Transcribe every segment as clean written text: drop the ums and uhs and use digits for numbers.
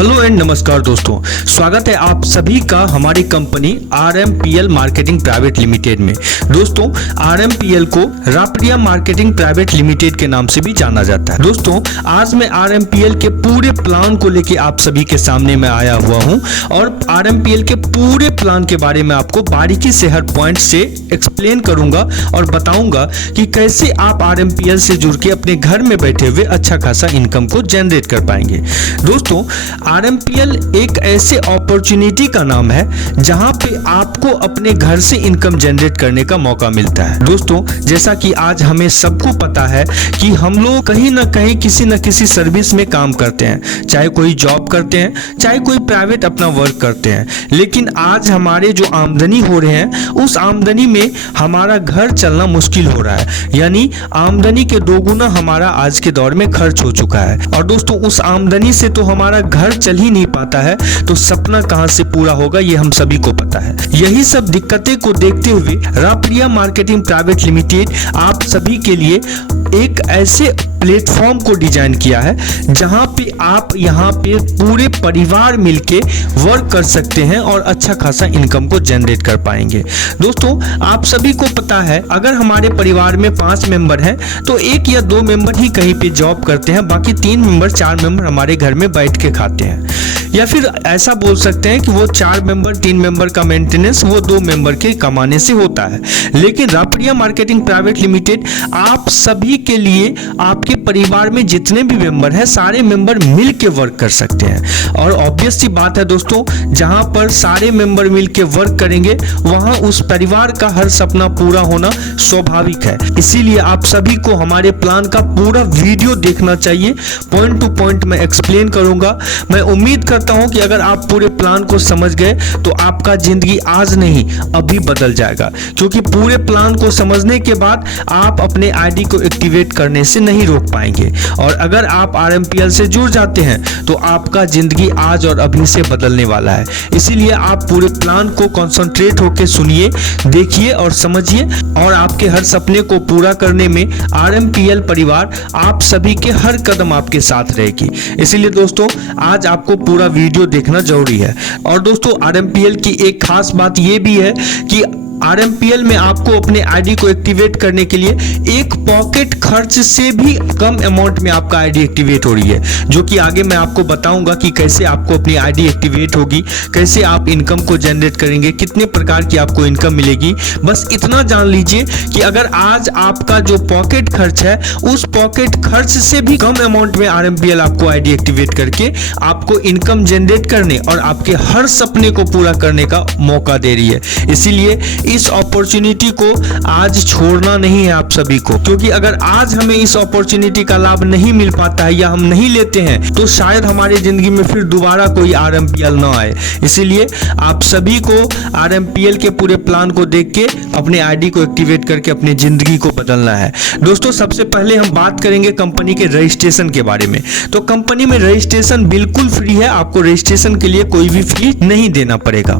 Hello and नमस्कार दोस्तों, स्वागत है आप सभी का हमारी company RMPL marketing private limited में। दोस्तों, RMPL को रापड़िया मार्केटिंग प्राइवेट लिमिटेड के नाम से भी जाना जाता है। दोस्तों, आज मैं RMPL के पूरे प्लान को लेके आप सभी के सामने में आया हुआ हूं और RMPL के पूरे प्लान के बारे में आपको बारीकी से हर पॉइंट से एक्सप्लेन करूंगा और बताऊंगा कि कैसे आप RMPL से जुड़ के अपने घर में बैठे हुए अच्छा खासा इनकम को जनरेट कर पाएंगे। दोस्तों, RMPL एक ऐसे अपॉर्चुनिटी का नाम है जहां पे आपको अपने घर से इनकम जनरेट करने का मौका मिलता है। दोस्तों, जैसा कि आज हमें सबको पता है कि हम लोग कहीं ना कहीं किसी न किसी सर्विस में काम करते हैं, चाहे कोई जॉब करते हैं, चाहे कोई प्राइवेट अपना वर्क करते हैं, लेकिन आज हमारे जो आमदनी हो रहे हैं उस आमदनी में हमारा घर चलना मुश्किल हो रहा है। यानी आमदनी के दोगुना हमारा आज के दौर में खर्च हो चुका है और दोस्तों, उस आमदनी से तो हमारा घर चल ही नहीं पाता है, तो सपना कहां से पूरा होगा ये हम सभी को पता है। यही सब दिक्कतें को देखते हुए रापड़िया मार्केटिंग प्राइवेट लिमिटेड आप सभी के लिए एक ऐसे प्लेटफॉर्म को डिजाइन किया है जहां पे आप यहां पे पूरे परिवार मिलके वर्क कर सकते हैं और अच्छा खासा इनकम को जनरेट कर पाएंगे। दोस्तों, आप सभी को पता है अगर हमारे परिवार में 5 मेंबर हैं तो 1 या 2 मेंबर ही कहीं पे जॉब करते हैं, बाकी 3 मेंबर 4 मेंबर हमारे घर में बैठ के खाते हैं। या फिर ऐसा बोल सकते हैं कि वो 4 मेंबर 3 मेंबर का मेंटेनेंस वो 2 मेंबर के कमाने से होता है। लेकिन रापड़िया मार्केटिंग प्राइवेट लिमिटेड आप सभी के लिए आपके परिवार में जितने भी मेंबर हैं सारे मेंबर मिल के वर्क कर सकते हैं। और ऑब्वियस सी बात है दोस्तों, जहां पर सारे मेंबर मिल के वर्क करेंगे वहां उस परिवार का हर सपना पूरा होना स्वाभाविक है। इसीलिए आप सभी को हमारे प्लान का पूरा वीडियो देखना चाहिए। पॉइंट टू पॉइंट मैं एक्सप्लेन करूंगा। मैं उम्मीद करता हूं कि अगर आप पूरे प्लान को समझ गए तो आपका जिंदगी आज नहीं अभी बदल जाएगा, क्योंकि पूरे प्लान को समझने के बाद आप अपने आईडी को एक्टिवेट करने से नहीं रोक पाएंगे। और अगर आप RMPL से जुड़ जाते हैं तो आपका जिंदगी आज और अभी से बदलने वाला है। इसीलिए आप पूरे प्लान को कंसंट्रेट होकर सुनिए, देखिए और समझिए और आपके हर सपने को पूरा करने में RMPL परिवार आप सभी के हर कदम आपके साथ रहेगी। इसीलिए दोस्तों, आज आपको पूरा वीडियो देखना जरूरी है। और दोस्तों, RMPL की एक खास बात यह भी है कि RMPL में आपको अपने आईडी को एक्टिवेट करने के लिए एक पॉकेट खर्च से भी कम अमाउंट में आपका आईडी एक्टिवेट हो रही है, जो कि आगे मैं आपको बताऊंगा कि कैसे आपको अपनी आईडी एक्टिवेट होगी, कैसे आप इनकम को जनरेट करेंगे, कितने प्रकार की आपको इनकम मिलेगी। बस इतना जान लीजिए कि अगर आज आपका जो पॉकेट खर्च है उस पॉकेट खर्च से भी कम अमाउंट में RMPL आपको आईडी एक्टिवेट करके आपको इनकम जनरेट करने और आपके हर सपने को पूरा करने का मौका दे रही है। इसीलिए इस अपॉर्चुनिटी को आज छोड़ना नहीं है आप सभी को, क्योंकि अगर आज हमें इस अपॉर्चुनिटी का लाभ नहीं मिल पाता है या हम नहीं लेते हैं तो शायद हमारी जिंदगी में फिर दोबारा कोई RMPL ना आए। इसीलिए आप सभी को RMPL के पूरे प्लान को देख के अपने आईडी को एक्टिवेट करके अपनी जिंदगी को बदलना है। दोस्तों, सबसे पहले हम बात करेंगे कंपनी के रजिस्ट्रेशन के बारे में। तो कंपनी में रजिस्ट्रेशन बिल्कुल फ्री है, आपको रजिस्ट्रेशन के लिए कोई भी फी नहीं देना पड़ेगा।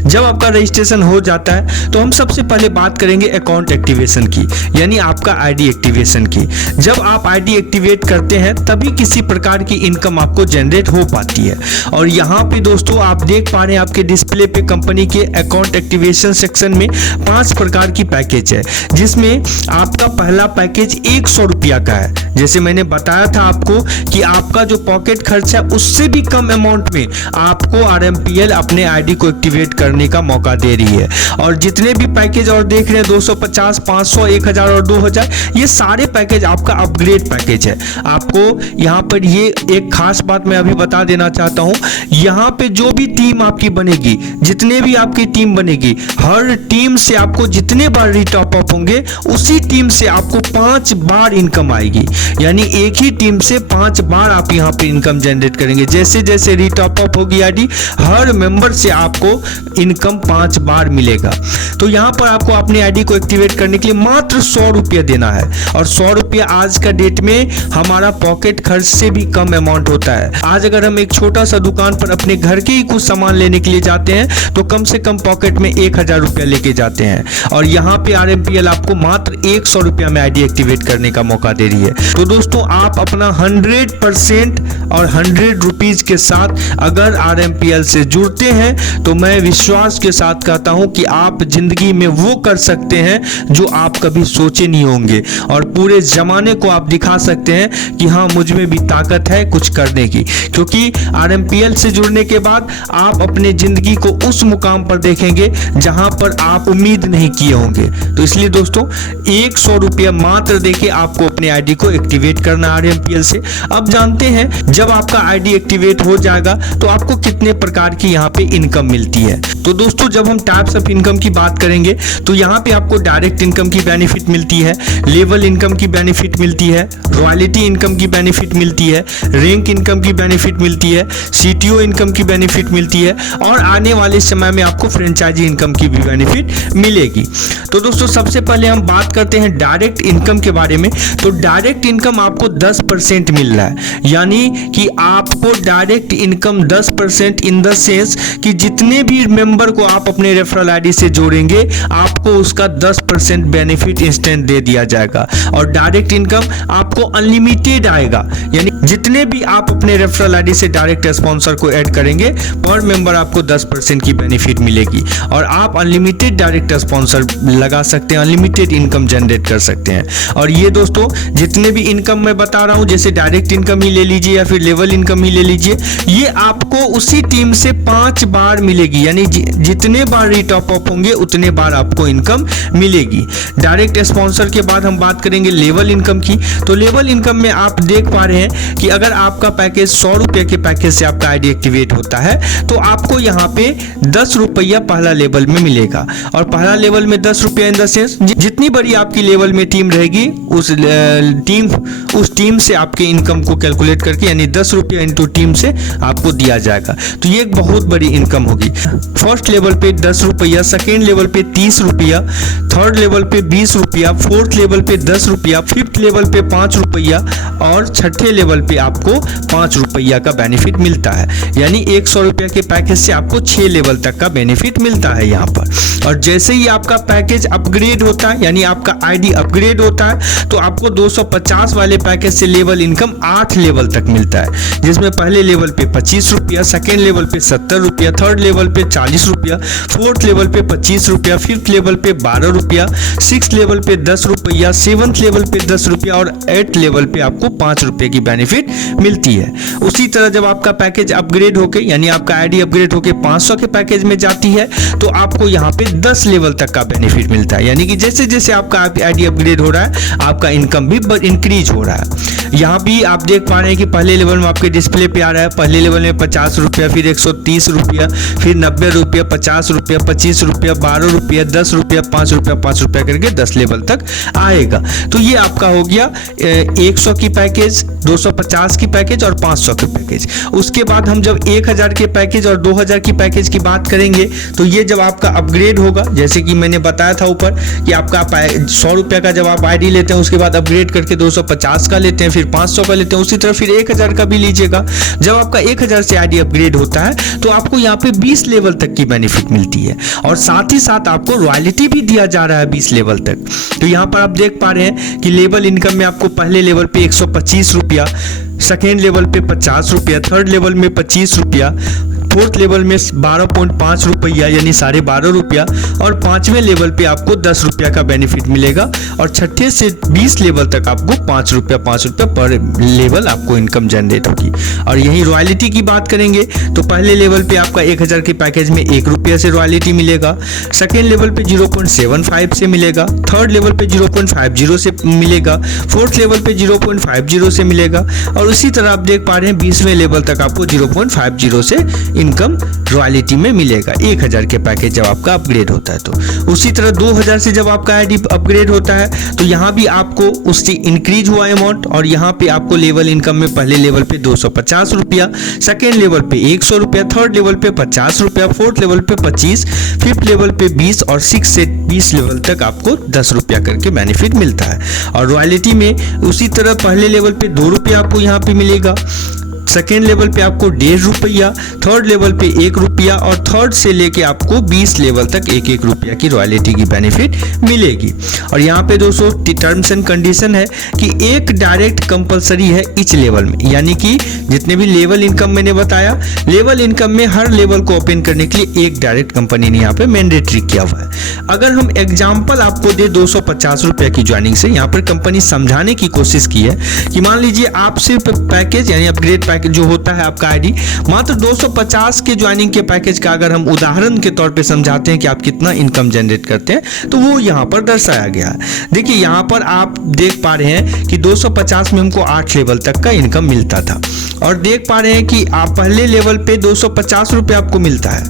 जब आपका रजिस्ट्रेशन हो जाता है तो हम सबसे पहले बात करेंगे अकाउंट एक्टिवेशन की, यानी आपका आईडी एक्टिवेशन की। जब आप आईडी एक्टिवेट करते हैं तभी किसी प्रकार की इनकम आपको जनरेट हो पाती है। और यहाँ पे दोस्तों आप देख पा रहे हैं आपके डिस्प्ले पे कंपनी के अकाउंट एक्टिवेशन सेक्शन में 5 प्रकार की पैकेज है, जिसमें आपका पहला पैकेज 100 रुपया का है। जैसे मैंने बताया था आपको कि आपका जो पॉकेट खर्च है उससे भी कम अमाउंट में आपको RMPL अपने आईडी को एक्टिवेट करने का मौका दे रही है। और जितने भी पैकेज और देख रहे हैं 250, 500, 1000 और 2000, ये सारे पैकेज आपका अपग्रेड पैकेज है। आपको यहाँ पर ये एक खास बात मैं अभी बता देना चाहता हूँ, यहाँ पे जो भी टीम आपकी बनेगी, जितने भी आपकी टीम बनेगी, हर टीम से आपको जितने बार रीटॉप अप होंगे उसी टीम से आपको 5 बार इनकम आएगी। यानी एक ही टीम से 5 बार आप यहाँ पे इनकम जनरेट करेंगे। जैसे जैसे रीटॉप अप होगी आईडी, हर मेंबर से आपको इनकम 5 बार मिलेगा। तो यहाँ पर आपको अपनी आईडी को एक्टिवेट करने के लिए मात्र 100 रुपया देना है, और 100 रुपया आज का डेट में हमारा पॉकेट खर्च से भी कम अमाउंट होता है। आज अगर हम एक छोटा सा दुकान पर अपने घर के ही कुछ सामान लेने के लिए जाते हैं तो कम से कम पॉकेट में 1000 रुपया लेके जाते हैं, और यहाँ पे RMPL आपको मात्र 100 रुपया में आईडी एक्टिवेट करने का मौका दे रही है। तो दोस्तों आप अपना 100% और 100 रुपीज के साथ अगर RMPL से जुड़ते हैं तो मैं विश्वास के साथ कहता हूं कि आप जिंदगी में वो कर सकते हैं जो आप कभी सोचे नहीं होंगे, और पूरे जमाने को आप दिखा सकते हैं कि हाँ मुझ में भी ताकत है कुछ करने की। क्योंकि RMPL से जुड़ने के बाद आप अपने जिंदगी को उस मुकाम पर देखेंगे जहां पर आप उम्मीद नहीं किए होंगे। तो इसलिए दोस्तों 100 रुपया मात्र देके आपको अपने आईडी को एक्टिवेट करना RMPL से। अब जानते हैं जब आपका आईडी एक्टिवेट हो जाएगा तो आपको कितने प्रकार की यहाँ पे इनकम मिलती है। तो दोस्तों जब हम टाइप्स ऑफ इनकम की बात करेंगे तो यहाँ पे आपको डायरेक्ट इनकम की बेनिफिट मिलती है, लेवल इनकम की बेनिफिट मिलती है, रॉयल्टी इनकम की बेनिफिट मिलती है, रैंक इनकम की बेनिफिट मिलती है, CTO इनकम की बेनिफिट मिलती है, और आने वाले समय में आपको फ्रेंचाइजी इनकम की भी बेनिफिट मिलेगी। तो दोस्तों सबसे पहले हम बात करते हैं डायरेक्ट इनकम के बारे में। तो डायरेक्ट इनकम आपको 10% मिल रहा है, यानी कि आपको direct income 10% in the sense कि जितने भी मेंबर को आप अपने रेफरल आईडी से जोड़ेंगे आपको उसका 10% बेनिफिट इंस्टेंट दे दिया जाएगा, और डायरेक्ट इनकम आपको अनलिमिटेड आएगा, यानी जितने भी आप अपने रेफरल आईडी से डायरेक्ट स्पॉन्सर को ऐड करेंगे पर मेंबर आपको 10% की बेनिफिट मिलेगी, और आप अनलिमिटेड डायरेक्ट स्पॉन्सर लगा सकते हैं, अनलिमिटेड इनकम जनरेट कर सकते हैं। और ये दोस्तों जितने भी इनकम मैं बता रहा हूं, जैसे डायरेक्ट इनकम ही ले लीजिए या फिर लेवल इनकम ही ले लीजिए, ये आपको उसी टीम से 5 बार मिलेगी, यानी जितने बार रीटॉप अप होंगे उतने बार आपको इनकम मिलेगी। डायरेक्ट स्पॉन्सर के बाद हम बात करेंगे लेवल इनकम की। तो लेवल इनकम में आप देख पा रहे हैं कि अगर आपका पैकेज 100 रुपये के पैकेज से आपका आईडी एक्टिवेट होता है तो आपको यहाँ पे 10 रुपया पहला लेवल में मिलेगा, और पहला लेवल में 10 रुपया इन द सेंस जितनी बड़ी आपकी लेवल में टीम रहेगी उस टीम से आपके इनकम को कैलकुलेट करके, यानी 10 रुपया इंटू टीम से आपको दिया जाएगा। तो ये एक बहुत बड़ी इनकम होगी। फर्स्ट लेवल पे 10 रुपया, सेकेंड लेवल पे 30 रुपया, थर्ड लेवल पे 20 रुपया, फोर्थ लेवल पे 10 रुपया, फिफ्थ लेवल पे 5 रुपया, और छठे लेवल पे आपको 5 रुपया का बेनिफिट मिलता है, यानी 100 रुपया के पैकेज से आपको 6 लेवल तक का बेनिफिट मिलता है यहाँ पर। और जैसे ही आपका पैकेज अपग्रेड होता है, यानी आपका आईडी अपग्रेड होता है, तो आपको 250 वाले पैकेज से लेवल इनकम 8 लेवल तक मिलता है, जिसमें पहले लेवल पे 25 रुपया, सेकेंड लेवल पे 70 रुपया, थर्ड लेवल पे 40 रुपया, फोर्थ लेवल पे 25 रुपया, फिफ्थ लेवल पे 12 रुपया, सिक्स लेवल पे 10 रुपया, सेवंथ लेवल पे 10 रुपया, और 8 लेवल पे आपको 5 रुपये की बेनिफिट मिलती है। उसी तरह जब आपका पैकेज अपग्रेड होके, यानी आपका आईडी अपग्रेड होके 500 के पैकेज में जाती है तो आपको यहाँ पे 10 लेवल तक का बेनिफिट मिलता है, यानी कि जैसे जैसे आपका आईडी अपग्रेड हो रहा है आपका इनकम भी इंक्रीज हो रहा है। यहाँ भी आप देख पा रहे हैं कि पहले लेवल में आपके डिस्प्ले पे आ रहा है, पहले लेवल में 50 रुपया, फिर 130 रुपया, फिर 90 रुपया, 50 रुपया, 25 रुपया, 12 रुपया, 10 रुपया, 5 रुपया, 5 रुपया करके 10 लेवल तक आएगा। तो ये आपका हो गया 100 की पैकेज, 250 की पैकेज और 500 की पैकेज। उसके बाद हम जब 1000 के पैकेज और 2000 की पैकेज की बात करेंगे तो ये जब आपका अपग्रेड होगा, जैसे कि मैंने बताया था ऊपर कि आपका 100 रुपया का जब आप आईडी लेते हैं उसके बाद अपग्रेड करके 250 का लेते हैं, फिर 500 का लेते हैं, उसी तरह फिर 1000 का भी लीजिएगा। जब आपका 1000 से आईडी अपग्रेड होता है तो आपको यहाँ पे 20 लेवल तक की बेनिफिट मिलती है, और साथ ही साथ आपको रॉयल्टी भी दिया जा रहा है 20 लेवल तक। तो यहाँ पर आप देख पा रहे हैं कि लेवल इनकम में आपको पहले लेवल पे 125 रुपया, सेकेंड लेवल पे 50 रुपया, थर्ड लेवल में 25 रुपया, फोर्थ लेवल में 12.5 रुपया यानी 12.5 रुपया, और 5वें लेवल पे आपको 10 रुपया का बेनिफिट मिलेगा, और छठे से 20 लेवल तक आपको 5 रुपया पर लेवल आपको इनकम जनरेट होगी। और यही रॉयल्टी की बात करेंगे तो पहले लेवल पे आपका 1000 के पैकेज में 1 रुपया से रॉयल्टी मिलेगा, सेकेंड लेवल पे 0.75 से मिलेगा, थर्ड लेवल पे 0.50 से मिलेगा, फोर्थ लेवल पे 0.50 से मिलेगा, और उसी तरह आप देख पा रहे हैं 20वें लेवल तक आपको 0.50 से इनकम रॉयल्टी में मिलेगा 1000 के पैकेज जब आपका अपग्रेड होता है। तो उसी तरह 2000 से जब आपका आईडी अपग्रेड होता है तो यहाँ भी आपको उससे इंक्रीज हुआ अमाउंट, और यहाँ पे आपको लेवल इनकम में पहले लेवल पे 250 रुपया, सेकेंड लेवल पे 100 रुपया, थर्ड लेवल पे 50 रुपया, फोर्थ लेवल पे 25, फिफ्थ लेवल पे 20 और 6 से 20 लेवल तक आपको 10 रुपया करके बेनिफिट मिलता है। और रॉयल्टी में उसी तरह पहले लेवल पे 2 रुपया आपको यहाँ पे मिलेगा, सेकेंड लेवल पे आपको 1.5 रुपया, थर्ड लेवल पे 1 रुपया और थर्ड से लेके आपको 20 लेवल तक 1-1 रुपया की रॉयल्टी की बेनिफिट मिलेगी। और यहाँ पे दोस्तों टर्म्स एंड कंडीशन है कि एक डायरेक्ट कंपलसरी है इच लेवल में, यानी कि जितने भी लेवल इनकम मैंने बताया, लेवल इनकम में हर लेवल को ओपन करने के लिए एक डायरेक्ट कंपनी ने यहाँ पे मैंडेटरी किया हुआ है। अगर हम एग्जाम्पल आपको दे 250 रुपया की ज्वाइनिंग से, यहाँ पर कंपनी समझाने की कोशिश की है कि मान लीजिए आप सिर्फ पैकेज यानी अपग्रेड पैकेज जो होता है आपका आईडी मात्र 250 के ज्वाइनिंग के पैकेज का अगर हम उदाहरण के तौर पे समझाते हैं कि आप कितना इनकम जनरेट करते हैं तो वो यहाँ पर दर्शाया गया है। देखिए यहाँ पर आप देख पा रहे हैं कि 250 में हमको 8 लेवल तक का इनकम मिलता था, और देख पा रहे हैं कि आप पहले लेवल पे 250 रुपये आपको मिलता है,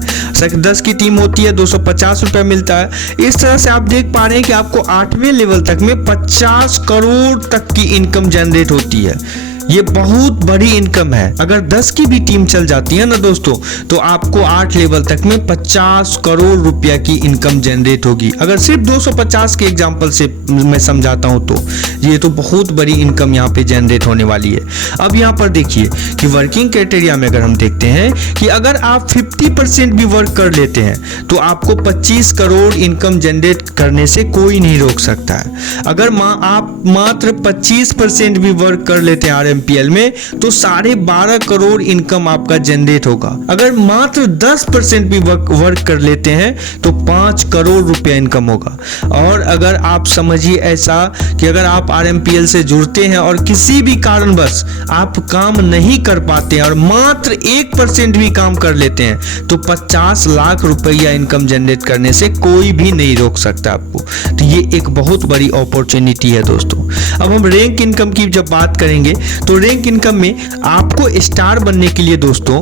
10 की टीम होती है 250 रुपया मिलता है। इस तरह से आप देख पा रहे हैं कि आपको 8वें लेवल तक में 50 करोड़ तक की इनकम जनरेट होती है। ये बहुत बड़ी इनकम है। अगर 10 की भी टीम चल जाती है ना दोस्तों तो आपको 8 लेवल तक में 50 करोड़ रुपया की इनकम जनरेट होगी। अगर सिर्फ 250 के एग्जांपल से मैं समझाता हूं तो ये तो बहुत बड़ी इनकम यहाँ पे जनरेट होने वाली है। अब यहाँ पर देखिए कि वर्किंग क्राइटेरिया में अगर हम देखते हैं कि अगर आप 50% भी वर्क कर लेते हैं तो आपको 25 करोड़ इनकम जनरेट करने से कोई नहीं रोक सकता है। अगर आप मात्र 25% भी वर्क कर लेते हैं RMPL में तो 12.5 करोड़ इनकम आपका जनरेट होगा। अगर मात्र 10% भी वर्क कर लेते हैं तो 5 करोड़ रुपया इनकम होगा। और अगर आप समझिए ऐसा कि अगर आप RMPL से जुड़ते हैं और किसी भी कारणवश आप काम नहीं कर पाते और मात्र 1% भी काम कर लेते हैं तो 50 लाख रुपया इनकम जनरेट करने से कोई भी नहीं रोक सकता आपको। तो ये एक बहुत बड़ी अपॉर्चुनिटी है दोस्तों। अब हम रैंक इनकम की जब बात करेंगे तो रैंक इनकम में आपको स्टार बनने के लिए दोस्तों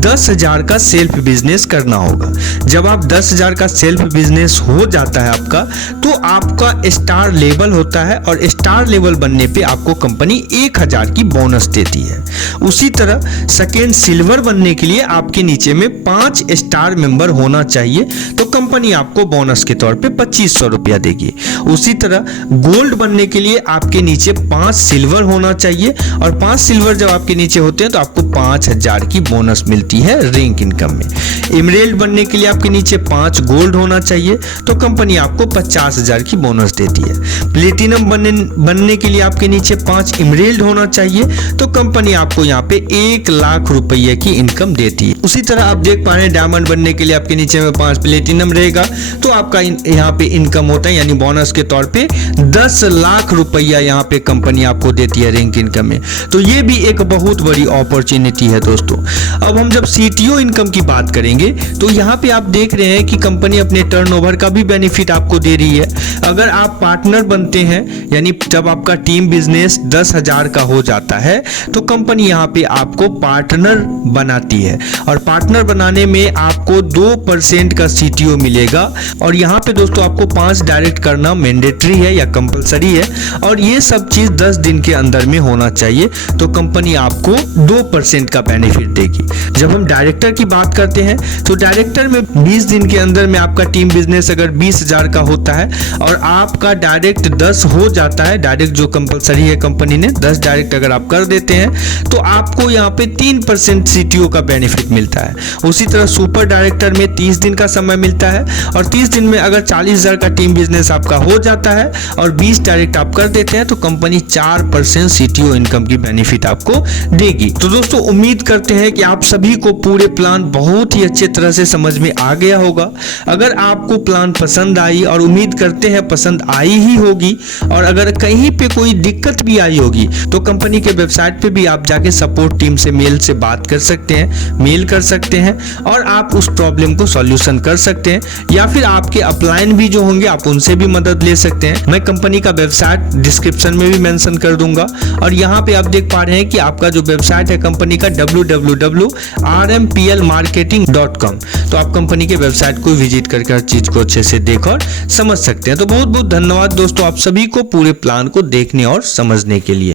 10,000 का सेल्फ बिजनेस करना होगा। जब आप 10,000 का सेल्फ बिजनेस हो जाता है आपका तो आपका स्टार लेवल होता है, और स्टार लेवल बनने पे आपको कंपनी 1000 की बोनस देती है। उसी तरह सेकेंड सिल्वर बनने के लिए आपके नीचे में 5 स्टार मेंबर होना चाहिए तो कंपनी आपको बोनस के तौर पे 2500 रुपया देगी। उसी तरह गोल्ड बनने के लिए आपके नीचे 5 सिल्वर होना चाहिए, और 5 सिल्वर जब आपके नीचे होते हैं तो आपको 5000 की बोनस मिलती है रैंक इनकम में। एमरेल्ड बनने के लिए आपके नीचे 5 गोल्ड होना चाहिए तो कंपनी आपको 50,000 की बोनस देती है। प्लेटिनम बनने के लिए आपके नीचे 5 एमरेल्ड होना चाहिए तो कंपनी आपको यहाँ पे 1 लाख रुपये की इनकम देती है। उसी तरह आप देख पा रहे हैं डायमंड बनने के लिए आपके नीचे में 5 प्लेटिनम रहेगा तो आपका यहाँ पे इनकम होता है यानी बोनस के तौर पे 10 लाख रुपया यहाँ पे कंपनी आपको देती है रैंक इनकम में। तो ये भी एक बहुत बड़ी अपॉर्चुनिटी है दोस्तों। अब हम जब CTO इनकम की बात करेंगे तो यहाँ पे आप देख रहे हैं कि कंपनी अपने टर्नओवर का भी बेनिफिट आपको दे रही है। अगर आप पार्टनर बनते हैं यानी जब आपका टीम बिजनेस 10,000 का हो जाता है तो कंपनी यहाँ पे आपको पार्टनर बनाती है, और पार्टनर बनाने में आपको 2% का CTO मिलेगा। और यहाँ पे दोस्तों आपको 5 डायरेक्ट करना मैंडेटरी है या कंपलसरी है, और ये सब चीज 10 दिन के अंदर में होना चाहिए तो कंपनी आपको 2% का बेनिफिट देगी। जब हम डायरेक्टर की बात करते हैं तो डायरेक्टर में 20 दिन के अंदर में आपका टीम बिजनेस अगर 20,000 का होता है और आपका डायरेक्ट 10 हो जाता है, डायरेक्ट जो कंपलसरी है कंपनी ने 10 डायरेक्ट अगर आप कर देते हैं तो आपको यहाँ पे 3% CTO का बेनिफिट मिलता है। उसी तरह सुपर डायरेक्टर में 30 दिन का समय मिलता है, और 30 दिन में अगर 40,000 का टीम बिजनेस आपका हो जाता है और 20 डायरेक्ट आप कर देते हैं तो कंपनी 4% CTO इनकम की बेनिफिट आपको देगी। तो दोस्तों उम्मीद करते हैं कि आप सभी को पूरे प्लान बहुत ही अच्छे तरह से समझ में आ गया होगा। अगर आपको प्लान पसंद आई, और उम्मीद करते हैं पसंद आई ही होगी, और अगर कहीं पे कोई दिक्कत भी आई होगी तो कंपनी के वेबसाइट पे भी आप जाके सपोर्ट टीम से मेल से बात कर सकते हैं, मेल कर सकते हैं और आप उस प्रॉब्लम को सॉल्यूशन कर सकते हैं, या फिर आपके अपलाइन भी जो होंगे आप उनसे भी मदद ले सकते हैं। मैं कंपनी का वेबसाइट डिस्क्रिप्शन में भी मेंशन कर दूंगा, और यहाँ पे आप देख पा रहे हैं कि आपका जो वेबसाइट है कंपनी का www.rmplmarketing.com, तो आप कंपनी के वेबसाइट को विजिट करके हर चीज को अच्छे से देख और समझ सकते हैं। तो बहुत बहुत धन्यवाद दोस्तों आप सभी को पूरे प्लान को देखने और समझने के लिए।